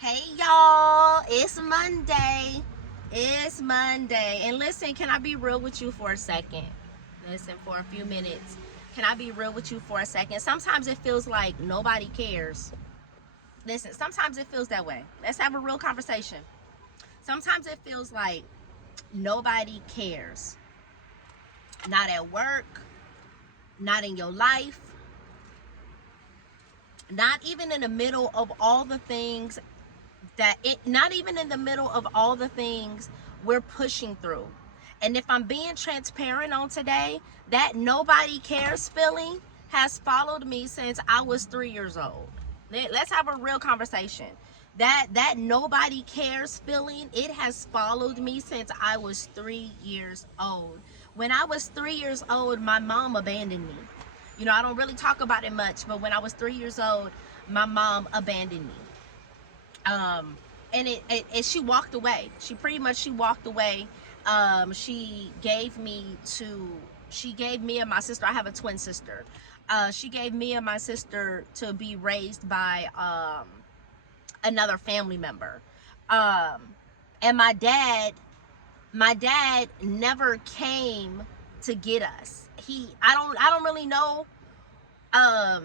Hey y'all, it's Monday. It's Monday. And listen, can I be real with you for a second? Listen, for a few minutes. Can I be real with you for a second? Sometimes it feels like nobody cares. Listen, sometimes it feels that way. Let's have a real conversation. Sometimes it feels like nobody cares. Not at work, not in your life, not even in the middle of all the things not even in the middle of all the things we're pushing through. And if I'm being transparent on today, that nobody cares feeling has followed me since I was 3 years old. Let's have a real conversation. That nobody cares feeling, it has followed me since I was 3 years old. When I was 3 years old, my mom abandoned me. I don't really talk about it much, but when I was 3 years old, my mom abandoned me. And she walked away. She walked away. She gave me and my sister. I have a twin sister. She gave me and my sister to be raised by another family member. And my dad never came to get us. I don't really know. I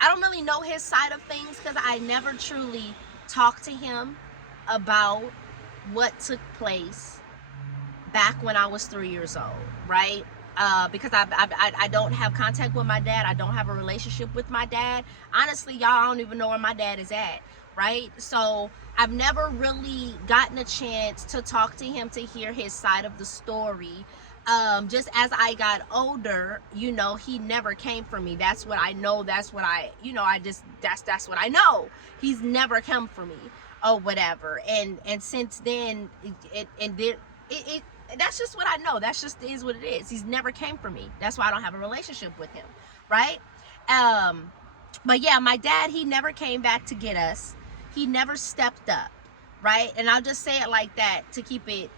don't really know his side of things because I never truly talked to him about what took place back when I was 3 years old, right? Because I don't have contact with my dad. I don't have a relationship with my dad. Honestly, y'all, I don't even know where my dad is at, right? So I've never really gotten a chance to talk to him to hear his side of the story. Just as I got older, he never came for me. That's what I know. That's what that's what I know. He's never come for me or whatever. And since then, it that's just what I know. That's just is what it is. He's never came for me. That's why I don't have a relationship with him, right? But yeah, my dad, he never came back to get us. He never stepped up, right? And I'll just say it like that to keep it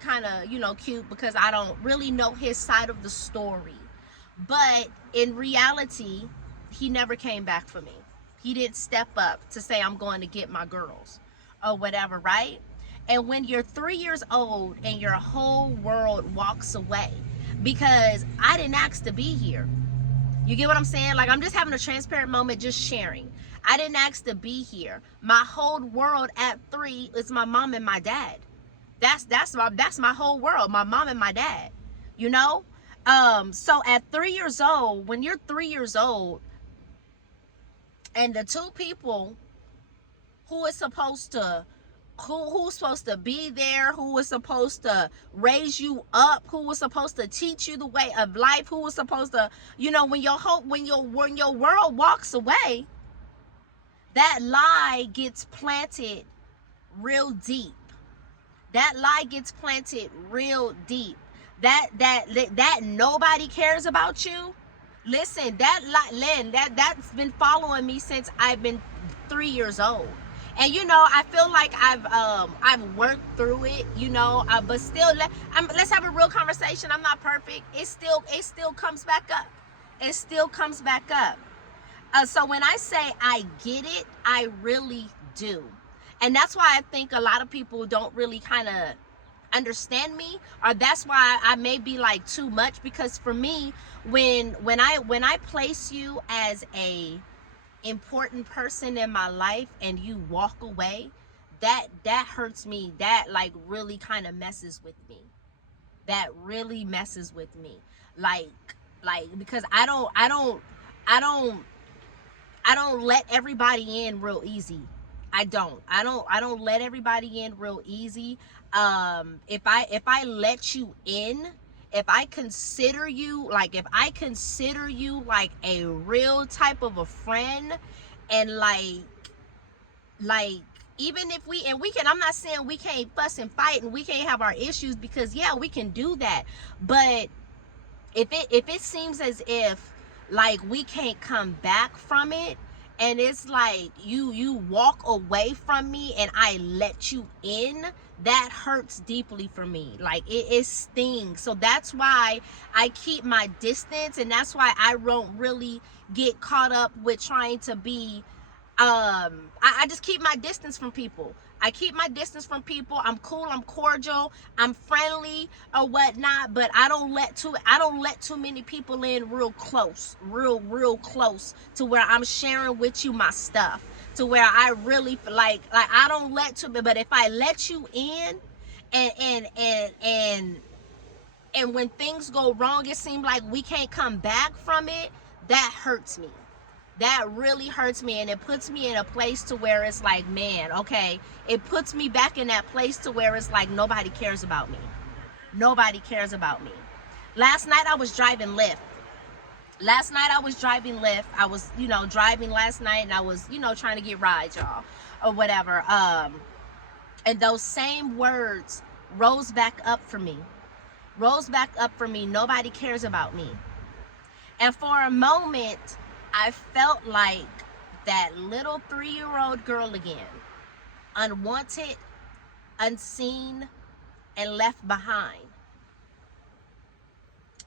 kind of cute, because I don't really know his side of the story. But in reality, he never came back for me. He didn't step up to say, I'm going to get my girls or whatever, right? And when you're 3 years old and your whole world walks away, because I didn't ask to be here. You get what I'm saying? Like, I'm just having a transparent moment, just sharing. I didn't ask to be here. My whole world at 3 is my mom and my dad. That's my whole world, my mom and my dad. You know? So at 3 years old, when you're 3 years old, and the two people who is supposed to who's supposed to be there, who was supposed to raise you up, who was supposed to teach you the way of life, who was supposed to, when your world walks away, that lie gets planted real deep. That lie gets planted real deep. That nobody cares about you. Listen, that's been following me since I've been 3 years old. And I feel like I've worked through it, but still, let's have a real conversation. I'm not perfect. It still comes back up. It still comes back up. So when I say I get it, I really do. And that's why I think a lot of people don't really kind of understand me, or that's why I may be like too much, because for me, when I place you as a important person in my life and you walk away, that hurts me. That like really kind of messes with me. That really messes with me. Like because I don't let everybody in real easy. I don't let everybody in real easy. If I let you in, if I consider you like a real type of a friend, and like even if we can, I'm not saying we can't fuss and fight and we can't have our issues, because yeah, we can do that. But if it seems as if like we can't come back from it, and it's like you walk away from me and I let you in, that hurts deeply for me. Like it stings. So that's why I keep my distance, and that's why I don't really get caught up with trying to be I just keep my distance from people. I keep my distance from people. I'm cool, I'm cordial, I'm friendly or whatnot, but I don't let too many people in real close to where I'm sharing with you my stuff, to where I really like I don't let too, but if I let you in and when things go wrong, it seems like we can't come back from it, that hurts me. That really hurts me, and it puts me in a place to where it's like, man, okay, it puts me back in that place to where it's like nobody cares about me. Nobody cares about me. Last night I was driving Lyft. I was, driving last night, and I was, trying to get rides, y'all, or whatever. And those same words rose back up for me. Nobody cares about me. And for a moment, I felt like that little 3-year-old girl again, unwanted, unseen, and left behind.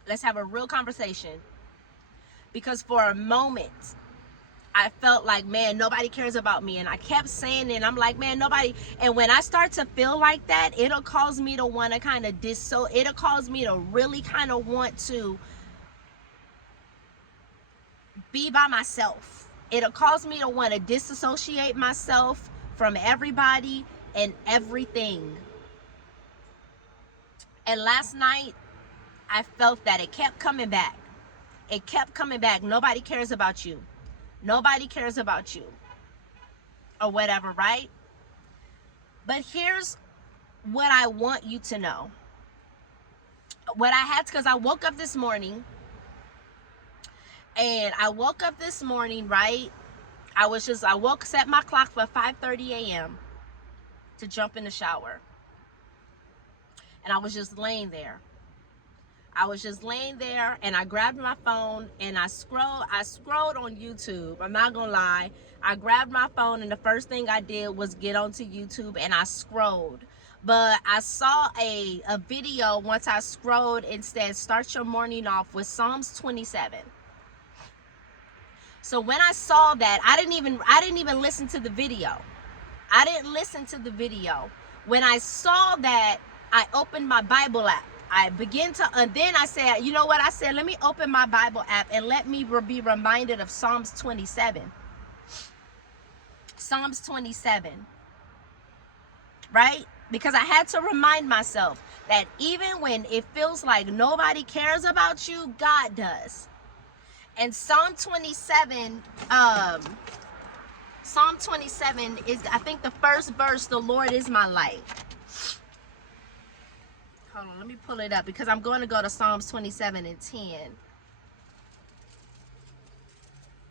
Let's have a real conversation. Because for a moment, I felt like, man, nobody cares about me. And I kept saying it, and I'm like, man, nobody. And when I start to feel like that, it'll cause me to want to kind of it'll cause me to really kind of want to be by myself. It'll cause me to want to disassociate myself from everybody and everything. And last night, I felt that it kept coming back. Nobody cares about you. Nobody cares about you. Or whatever, right? But here's what I want you to know. Because I woke up this morning, right? Set my clock for 5:30 a.m. to jump in the shower. And I was just laying there. And I grabbed my phone and I scrolled on YouTube. I'm not gonna lie. I grabbed my phone, and the first thing I did was get onto YouTube, and I scrolled. But I saw a video once I scrolled and said, start your morning off with Psalms 27. So when I saw that, I didn't even listen to the video. When I saw that, I opened my Bible app. Then I said, you know what? I said, let me open my Bible app and let me be reminded of Psalms 27. Psalms 27. Right? Because I had to remind myself that even when it feels like nobody cares about you, God does. And Psalm 27 is, I think, the first verse, the Lord is my light. Hold on, let me pull it up, because I'm going to go to Psalms 27 and 10.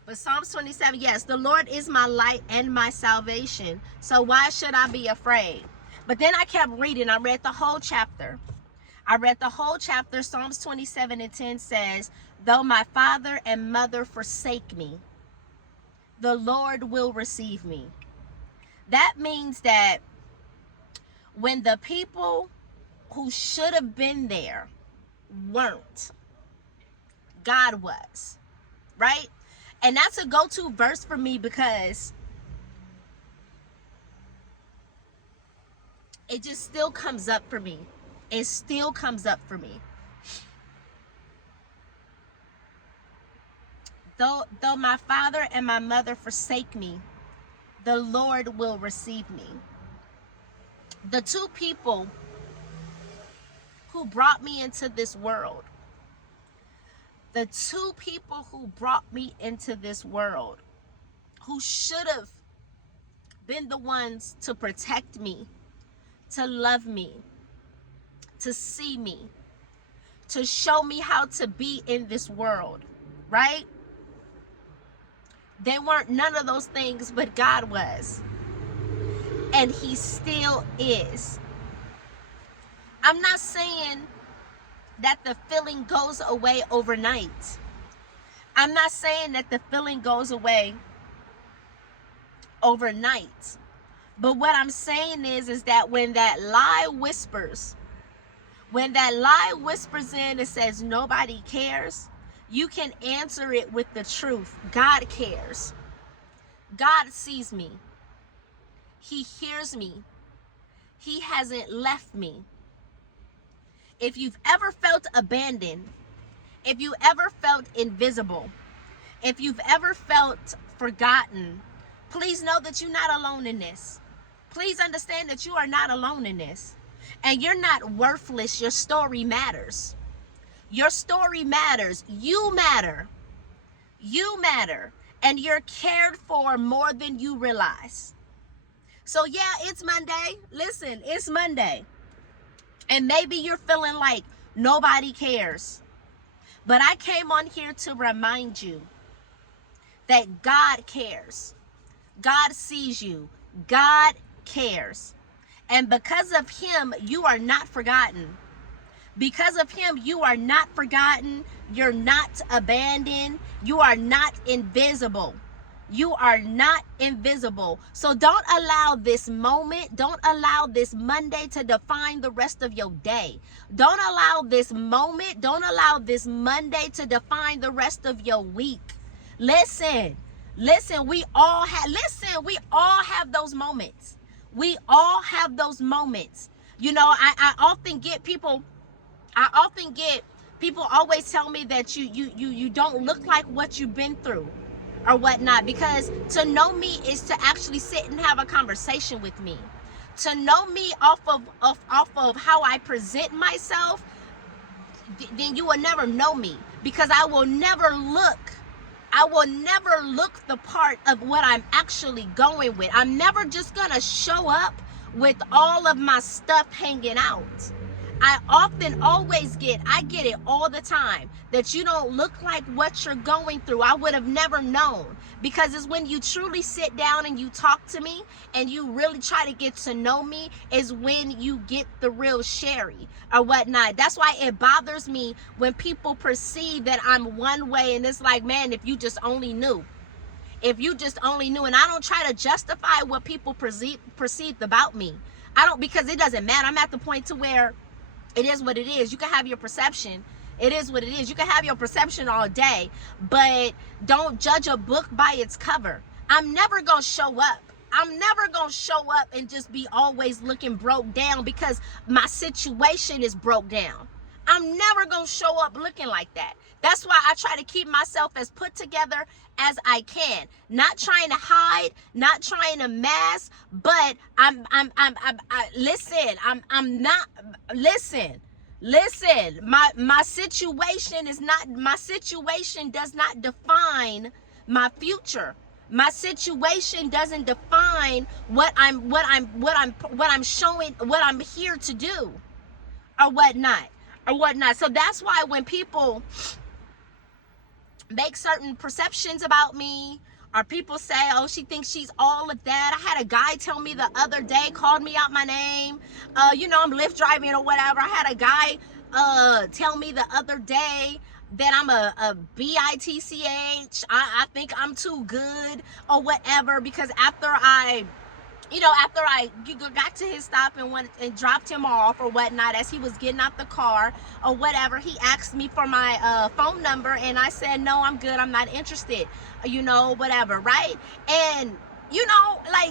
But Psalms 27, yes, the Lord is my light and my salvation. So why should I be afraid? But then I kept reading. I read the whole chapter. Psalms 27 and 10 says, though my father and mother forsake me, the Lord will receive me. That means that when the people who should have been there weren't, God was, right? And that's a go-to verse for me, because it just still comes up for me. Though my father and my mother forsake me, the Lord will receive me. The two people who brought me into this world, who should have been the ones to protect me, to love me, to see me, to show me how to be in this world, right? They weren't none of those things, but God was. And He still is. I'm not saying that the feeling goes away overnight. But what I'm saying is that when that lie whispers in and says nobody cares, you can answer it with the truth. God cares. God sees me. He hears me. He hasn't left me. If you've ever felt abandoned, if you ever felt invisible, if you've ever felt forgotten, please know that you're not alone in this. Please understand that you are not alone in this. And you're not worthless. Your story matters. Your story matters. You matter. You matter. And you're cared for more than you realize. So yeah, it's Monday. Listen, it's Monday. And maybe you're feeling like nobody cares. But I came on here to remind you that God cares. God sees you. God cares. And because of him, you are not forgotten. Because of him, you are not forgotten. You're not abandoned. You are not invisible. You are not invisible. So don't allow this moment, don't allow this Monday to define the rest of your day. Don't allow this moment, don't allow this Monday to define the rest of your week. Listen, we all have those moments. We all have those moments. You know, I often get people always tell me that you don't look like what you've been through or whatnot, because to know me is to actually sit and have a conversation with me. To know me off of how I present myself, then you will never know me, because I will never look the part of what I'm actually going with. I'm never just gonna show up with all of my stuff hanging out. I get it all the time that you don't look like what you're going through. I would have never known, because it's when you truly sit down and you talk to me and you really try to get to know me is when you get the real Sherry or whatnot. That's why it bothers me when people perceive that I'm one way, and it's like, man, if you just only knew. If you just only knew. And I don't try to justify what people perceived about me. I don't, because it doesn't matter. I'm at the point to where it is what it is. You can have your perception. It is what it is. You can have your perception all day, but don't judge a book by its cover. I'm never going to show up. I'm never going to show up and just be always looking broke down because my situation is broke down. I'm never going to show up looking like that. That's why I try to keep myself as put together as I can. Not trying to hide, not trying to mask, but listen, my situation does not define my future. My situation doesn't define what I'm showing, what I'm here to do or whatnot. So that's why when people make certain perceptions about me, or people say, oh, she thinks she's all of that. I had a guy tell me the other day, called me out my name. I'm Lyft driving or whatever. I had a guy tell me the other day that I'm a bitch. I think I'm too good or whatever, because after I got to his stop and dropped him off or whatnot, as he was getting out the car or whatever, he asked me for my phone number, and I said, no, I'm good, I'm not interested, whatever, right? And,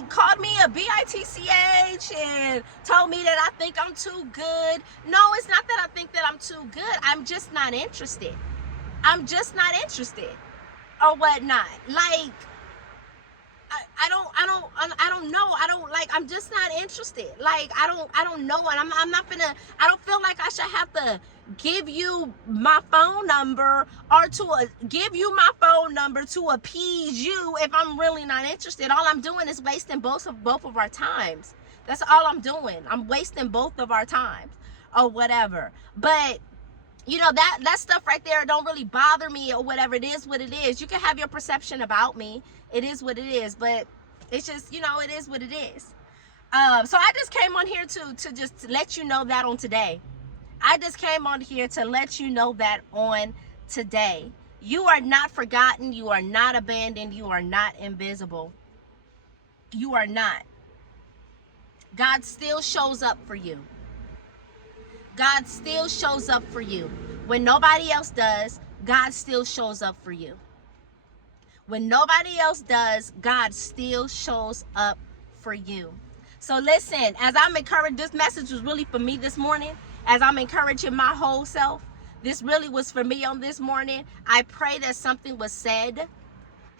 called me a bitch and told me that I think I'm too good. No, it's not that I think that I'm too good. I'm just not interested. I'm just not interested or whatnot. I'm just not interested. I don't know. And I don't feel like I should have to give you my phone number or give you my phone number to appease you if I'm really not interested. All I'm doing is wasting both of our times. That's all I'm doing. I'm wasting both of our times or whatever. But that stuff right there don't really bother me or whatever. It is what it is. You can have your perception about me. It is what it is, but it's just, it is what it is. So I just came on here to just let you know that on today. I just came on here to let you know that on today. You are not forgotten. You are not abandoned. You are not invisible. You are not. God still shows up for you. God still shows up for you. When nobody else does, God still shows up for you. When nobody else does, God still shows up for you. So listen, as I'm encouraged, this message was really for me this morning. As I'm encouraging my whole self, this really was for me on this morning. I pray that something was said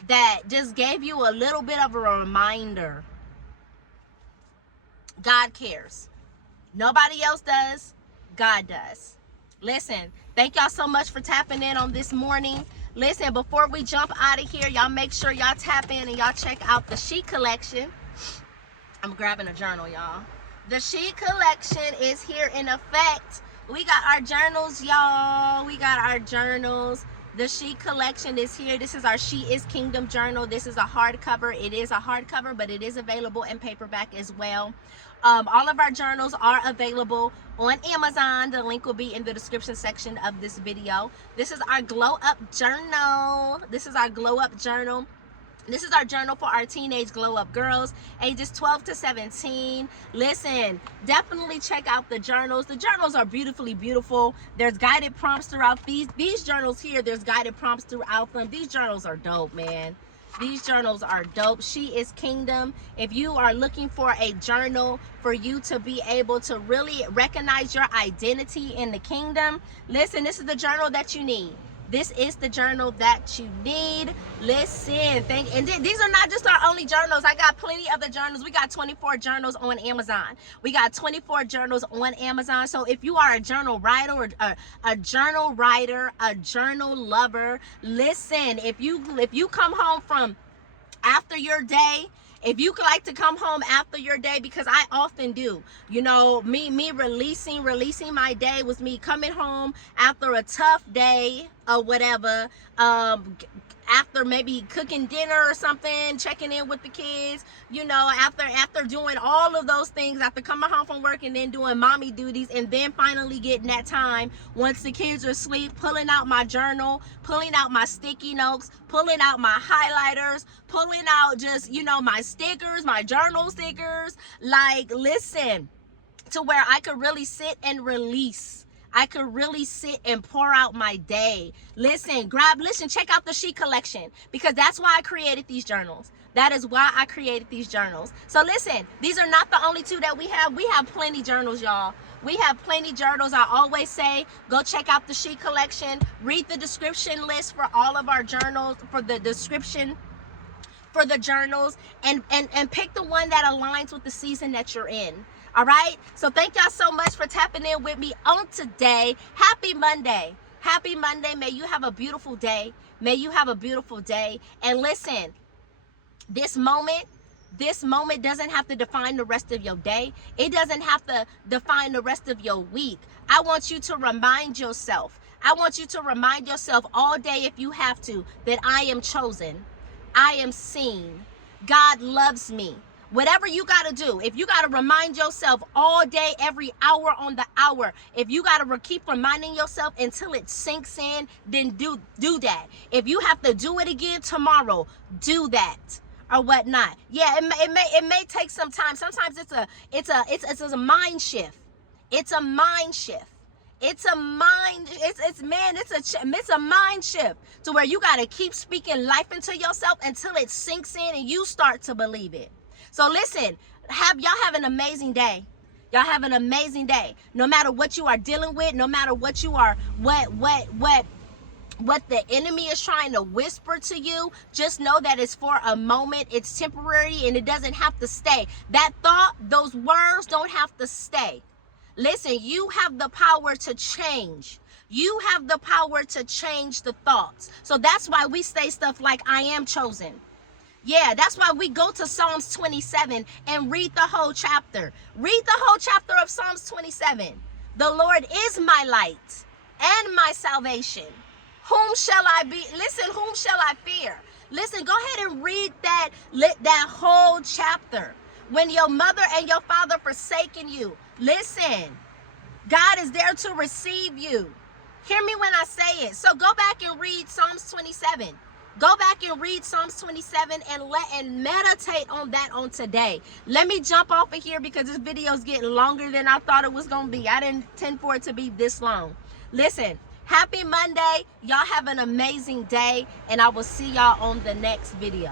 that just gave you a little bit of a reminder. God cares. Nobody else does. God does. Listen, thank y'all so much for tapping in on this morning. Listen, before we jump out of here, y'all make sure y'all tap in and y'all check out the She Collection. I'm grabbing a journal, y'all. The She Collection is here in effect. We got our journals, y'all. We got our journals. The She Collection is here. This is our She is Kingdom journal. This is a hardcover. It is a hardcover, but it is available in paperback as well. All of our journals are available on Amazon. The link will be in the description section of this video. This is our Glow Up journal. This is our Glow Up journal. This is our journal for our teenage glow up girls, ages 12 to 17. Listen, definitely check out the journals. The journals are beautifully beautiful. There's guided prompts throughout these journals here. There's guided prompts throughout them. These journals are dope, man. These journals are dope. She is Kingdom. If you are looking for a journal for you to be able to really recognize your identity in the kingdom, listen, this is the journal that you need. This is the journal that you need. Listen, and these are not just our only journals. I got plenty of the journals. We got 24 journals on Amazon. We got 24 journals on Amazon. So if you are a journal writer or a journal writer, a journal lover, listen, if you come home from after your day, if you like to come home after your day, because I often do, you know, me releasing my day was me coming home after a tough day or whatever, after maybe cooking dinner or something, checking in with the kids, you know, after doing all of those things, after coming home from work and then doing mommy duties, and then finally getting that time once the kids are asleep, pulling out my journal, pulling out my sticky notes, pulling out my highlighters, pulling out just, you know, my stickers, my journal stickers, like, listen, to where I could really sit and release. I could really sit and pour out my day. Listen, check out the She Collection, because that's why I created these journals. That is why I created these journals. So listen, these are not the only two that we have. We have plenty journals, y'all. We have plenty journals. I always say, go check out the She Collection. Read the description list for all of our journals, for the description for the journals, and pick the one that aligns with the season that you're in. All right, so thank y'all so much for tapping in with me on today. Happy Monday. Happy Monday. May you have a beautiful day. May you have a beautiful day. And listen, this moment doesn't have to define the rest of your day. It doesn't have to define the rest of your week. I want you to remind yourself. I want you to remind yourself all day, if you have to, that I am chosen. I am seen. God loves me. Whatever you got to do, if you got to remind yourself all day, every hour on the hour, if you got to keep reminding yourself until it sinks in, then do that. If you have to do it again tomorrow, do that or whatnot. Yeah, it may take some time. Sometimes it's a mind shift. It's a mind shift. It's a mind shift to where you got to keep speaking life into yourself until it sinks in and you start to believe it. So listen, y'all have an amazing day. Y'all have an amazing day. No matter what you are dealing with, no matter what you are, what the enemy is trying to whisper to you, just know that it's for a moment, it's temporary, and it doesn't have to stay. That thought, those words don't have to stay. Listen, you have the power to change. You have the power to change the thoughts. So that's why we say stuff like, I am chosen. Yeah, that's why we go to Psalms 27 and read the whole chapter. Read the whole chapter of Psalms 27. The Lord is my light and my salvation. Whom shall I be? Listen, whom shall I fear? Listen, go ahead and read that whole chapter. When your mother and your father forsaken you, listen, God is there to receive you. Hear me when I say it. So go back and read Psalms 27. Go back and read Psalms 27 and meditate on that on today. Let me jump off of here because this video is getting longer than I thought it was going to be. I didn't intend for it to be this long. Listen, Happy Monday. Y'all have an amazing day, and I will see y'all on the next video.